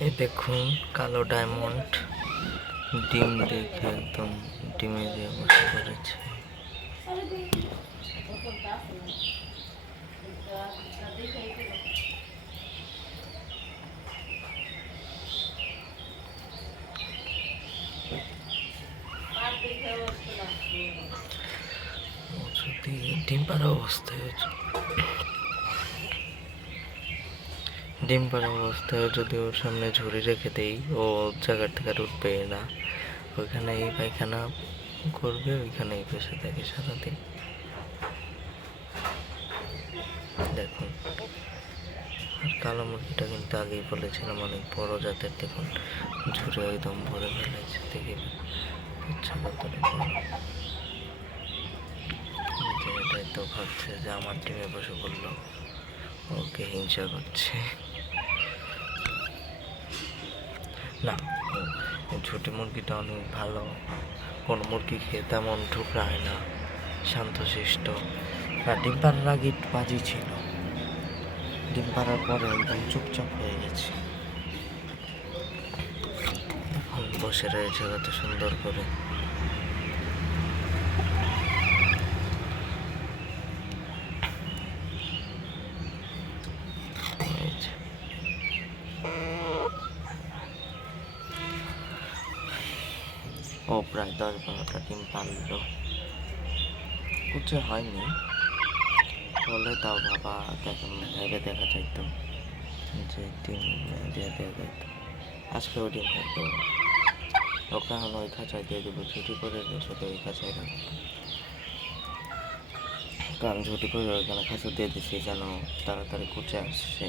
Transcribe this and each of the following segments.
এই দেখুন কালো ডায়মন্ড ডিম দেখে একদম ডিমে দিয়ে বসে পড়েছে ডিম পাড়া অবস্থায় ডিম পাড়া অবস্থায় যদি ওর সামনে ঝুড়ি রেখে দেই, ও জায়গার থেকে আর উঠবে না। ওইখানে এই পায়খানা করবে, ওইখানেই বসে থাকে সারাদিন। দেখুন, আর কালো মুরগিটা কিন্তু আগেই বলেছিলাম, অনেক বড় জাতের। দেখুন ঝুড়ে একদম ভরে ফেলেছে, দেখি ইচ্ছা কতটা বড় যে এটাই তো ভাবছে যে আমার টিমে বসে পড়ল ওকে হিংসা করছে। না, ঝুটি মুরগিটা অনেক ভালো। কোনো মুরগি খেয়ে তেমন ঠুকরায় না, শান্তশিষ্ট। না, ডিম পাড়ার আগে বাজি ছিল। ডিম পাড়ার পরে একদম চুপচাপ হয়ে গেছে। বসে রয়েছে কত সুন্দর করে এই যে। ও প্রায় দশ বারোটা ডিম পারল কুচে হয়নি। বলে তাও বাবা দেখা ভেবে দেখা যাইতো যে ডিম দিয়ে দেওয়া যাইতো। আজকে ওই ডিম থাকতো ওকে এখন ওই খাঁচায় দিয়ে দেবো ছুটি করে শুধু ওই খাঁচায় রাখব। কারণ ছুটি করে ওইখানে খাঁচা দিয়ে দিচ্ছি যেন তাড়াতাড়ি কুচে আসছে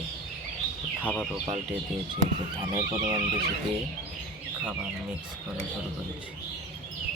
খাবারও পাল্টে দিয়েছি। ধানের পরিমাণ বেশি দিয়ে খাবার মিক্স করে শুরু করেছি।